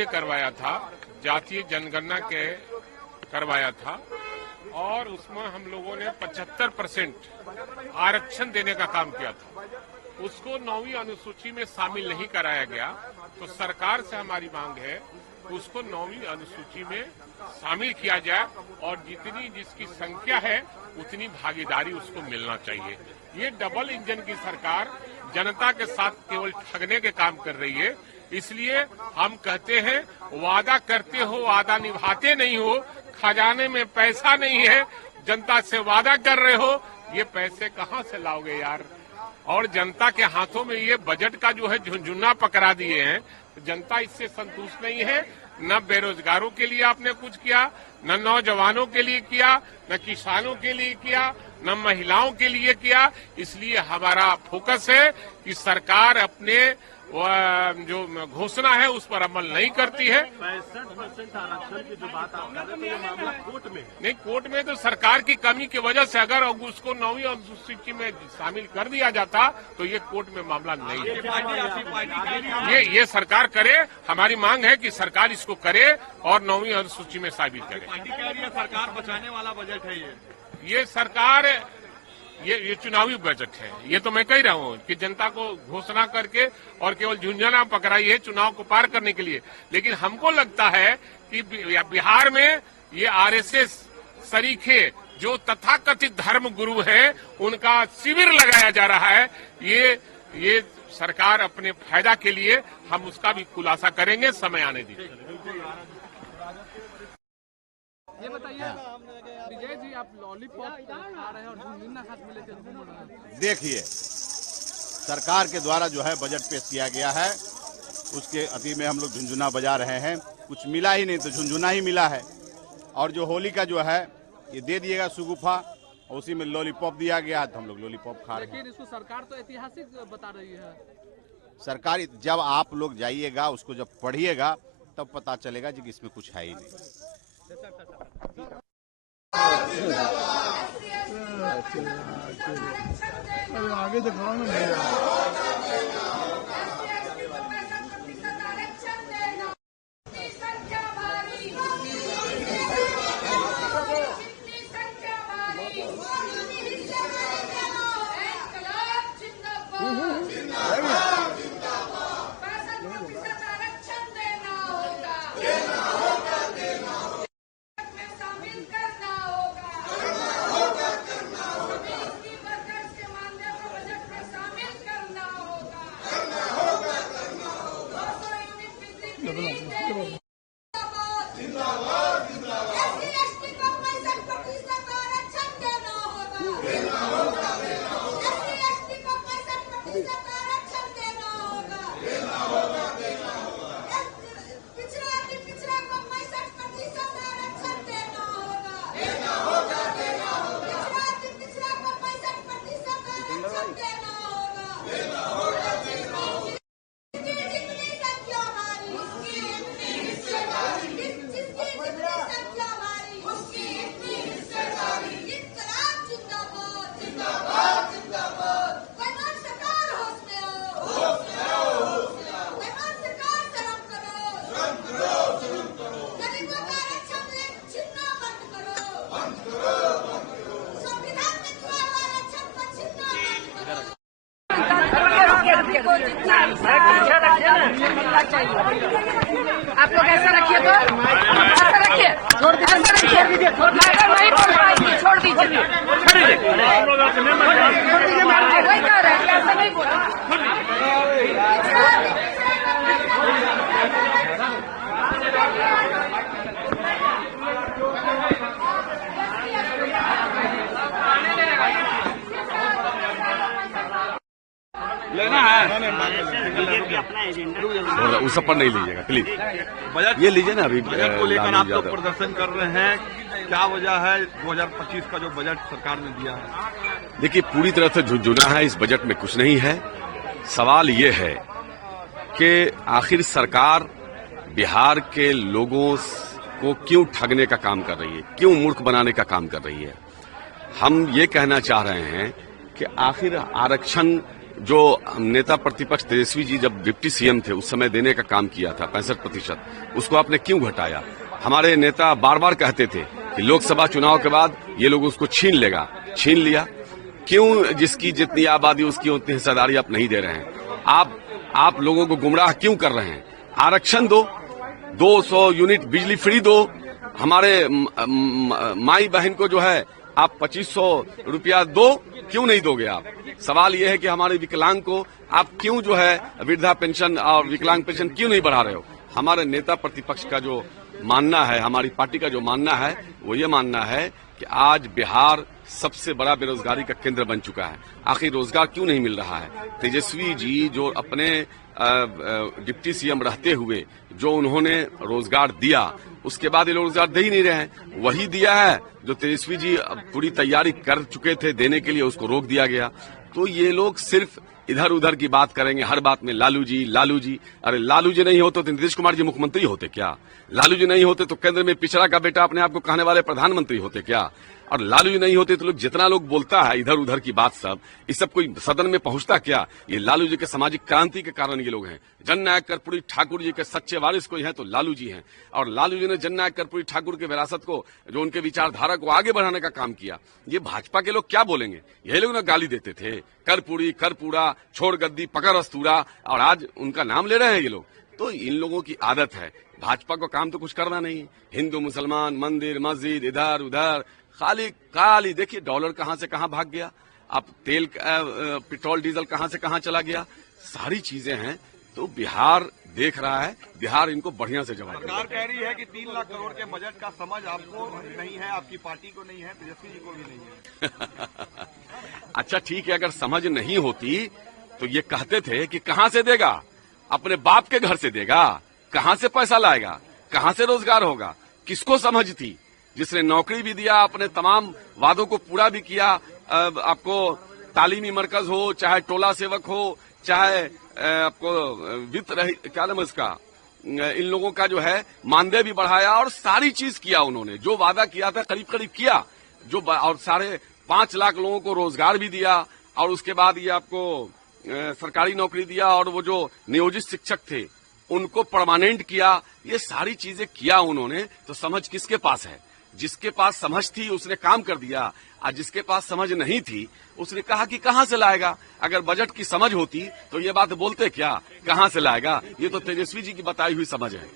सर्वे करवाया था, जातीय जनगणना के करवाया था और उसमें हम लोगों ने 75% आरक्षण देने का काम किया था। उसको 9वीं अनुसूची में शामिल नहीं कराया गया, तो सरकार से हमारी मांग है उसको 9वीं अनुसूची में शामिल किया जाए और जितनी जिसकी संख्या है उतनी भागीदारी उसको मिलना चाहिए। ये डबल इंजन की सरकार जनता के साथ केवल ठगने के काम कर रही है। इसलिए हम कहते हैं वादा करते हो, वादा निभाते नहीं हो, खजाने में पैसा नहीं है, जनता से वादा कर रहे हो, ये पैसे कहां से लाओगे यार। और जनता के हाथों में ये बजट का जो है झुनझुना पकड़ा दिए हैं, तो जनता इससे संतुष्ट नहीं है। न बेरोजगारों के लिए आपने कुछ किया, न नौजवानों के लिए किया, न किसानों के लिए किया, न महिलाओं के लिए किया। इसलिए हमारा फोकस है कि सरकार अपने जो घोषणा है उस पर अमल नहीं करती है। 65% आरक्षण की जो बात आप कर रहे हैं, तो ये मामला कोर्ट में नहीं, कोर्ट में तो सरकार की कमी की वजह से अगर उसको 9वीं अनुसूची में शामिल कर दिया जाता तो ये कोर्ट में मामला नहीं है। ये सरकार करे, हमारी मांग है कि सरकार इसको करे और 9वीं अनुसूची में शामिल करे। पार्टी कह रही है सरकार बचाने वाला बजट है ये सरकार ये चुनावी बजट है। ये तो मैं कह रहा हूँ कि जनता को घोषणा करके और केवल झुंझुना पकड़ाई है चुनाव को पार करने के लिए। लेकिन हमको लगता है कि बिहार में ये आरएसएस सरीखे जो तथाकथित धर्म गुरु हैं उनका शिविर लगाया जा रहा है। ये सरकार अपने फायदा के लिए हम उसका भी खुलासा करेंगे, समय आने दीजिए। ये बताइए विजय जी, आप लॉलीपॉप खा रहे हैं और झुनझुना हाथ में लेकर घूम रहे हैं। देखिए, सरकार के द्वारा जो है बजट पेश किया गया है, उसके अति में हम लोग झुनझुना बजा रहे हैं। कुछ मिला ही नहीं तो झुनझुना ही मिला है। और जो होली का जो है ये दे दिएगा सुगुफा, और उसी में लॉलीपॉप दिया गया तो हम लोग लॉलीपॉप खा रहे हैं। लेकिन इसको सरकार तो ऐतिहासिक बता रही है। सरकार जब आप लोग जाइएगा, उसको जब पढ़िएगा तब पता चलेगा जी कि इसमें कुछ है ही नहीं। आगे दिखाओ ना। आप लोग ऐसा रखिए, तो ऐसा रखिए, छोड़ दीजिए, नहीं बोल पाएंगे, छोड़ दीजिए, वही कह रहे हैं, ऐसा नहीं बोला। लेना है उस सब पर नहीं लीजिएगा प्लीज। बजट ये लीजिए ना। अभी बजट को लेकर आप लोग प्रदर्शन कर रहे हैं, क्या वजह है 2025 का जो बजट सरकार ने दिया है? देखिए, पूरी तरह से झुनझुना है, इस बजट में कुछ नहीं है। सवाल ये है कि आखिर सरकार बिहार के लोगों को क्यों ठगने का काम कर रही है, क्यों मूर्ख बनाने का काम कर रही है। हम ये कहना चाह रहे हैं कि आखिर आरक्षण जो नेता प्रतिपक्ष तेजस्वी जी जब डिप्टी सीएम थे उस समय देने का काम किया था 65%, उसको आपने क्यों घटाया? हमारे नेता बार बार कहते थे कि लोकसभा चुनाव के बाद ये लोग उसको छीन लेगा, छीन लिया। क्यों जिसकी जितनी आबादी उसकी उतनी हिस्सेदारी आप नहीं दे रहे हैं? आप लोगों को गुमराह क्यों कर रहे हैं? आरक्षण दो, 200 यूनिट बिजली फ्री दो, हमारे माई बहन को जो है आप 2500 रुपया दो, क्यों नहीं दोगे आप? सवाल यह है कि हमारे विकलांग को आप क्यों जो है वृद्धा पेंशन और विकलांग पेंशन क्यों नहीं बढ़ा रहे हो? हमारे नेता प्रतिपक्ष का जो मानना है, हमारी पार्टी का जो मानना है वो ये मानना है कि आज बिहार सबसे बड़ा बेरोजगारी का केंद्र बन चुका है। आखिर रोजगार क्यों नहीं मिल रहा है? तेजस्वी जी जो अपने डिप्टी सीएम रहते हुए जो उन्होंने रोजगार दिया, उसके बाद ये लोग रोजगार दे ही नहीं रहे हैं। वही दिया है जो तेजस्वी जी पूरी तैयारी कर चुके थे देने के लिए, उसको रोक दिया गया। तो ये लोग सिर्फ इधर उधर की बात करेंगे, हर बात में लालू जी, लालू जी। अरे लालू जी नहीं होते तो नीतीश कुमार जी मुख्यमंत्री होते क्या? लालू जी नहीं होते तो केंद्र में पिछड़ा का बेटा अपने आप को कहने वाले प्रधानमंत्री होते क्या? और लालू जी नहीं होते तो लोग जितना लोग बोलता है इधर उधर की बात सब, ये सब कोई सदन में पहुंचता क्या? ये लालू जी के सामाजिक क्रांति के कारण ये लोग हैं। जननायक कर्पूरी ठाकुर जी के सच्चे वारिस कोई हैं तो लालू जी हैं। और लालू जी ने जननायक कर्पूरी ठाकुर के विरासत को, जो उनके विचारधारा को आगे बढ़ाने का काम किया। ये भाजपा के लोग क्या बोलेंगे? यही लोग ना गाली देते थे, कर्पूरी, कर्पूरा, छोड़ गद्दी, पकड़ अस्तूरा, और आज उनका नाम ले रहे हैं ये लोग। तो इन लोगों की आदत है, भाजपा को काम तो कुछ करना नहीं। हिंदू मुसलमान, मंदिर मस्जिद, इधर उधर खाली देखिए डॉलर कहां से कहां भाग गया, अब तेल पेट्रोल डीजल कहां से कहां चला गया, सारी चीजें हैं। तो बिहार देख रहा है, बिहार इनको बढ़िया से जवाब देगा। सरकार कह रही है कि 3 लाख करोड़ के बजट का समझ आपको नहीं है, आपकी पार्टी को नहीं है, तेजस्वी जी को भी नहीं है। अच्छा ठीक है, अगर समझ नहीं होती तो ये कहते थे कि कहां से देगा? अपने बाप के घर से देगा? कहां से पैसा लाएगा? कहां से रोजगार होगा? किसको समझ थी? जिसने नौकरी भी दिया, अपने तमाम वादों को पूरा भी किया। आपको तालीमी मरकज हो, चाहे टोला सेवक हो, चाहे आपको वित्त क्या नाम इसका, इन लोगों का जो है मानदेय भी बढ़ाया और सारी चीज किया उन्होंने। जो वादा किया था करीब करीब किया, जो और 5.5 लाख लोगों को रोजगार भी दिया, और उसके बाद ये आपको सरकारी नौकरी दिया, और वो जो नियोजित शिक्षक थे उनको परमानेंट किया। ये सारी चीजें किया उन्होंने। तो समझ किसके पास है? जिसके पास समझ थी उसने काम कर दिया, और जिसके पास समझ नहीं थी उसने कहा कि कहां से लाएगा। अगर बजट की समझ होती तो ये बात बोलते क्या? कहां से लाएगा? ये तो तेजस्वी जी की बताई हुई समझ है।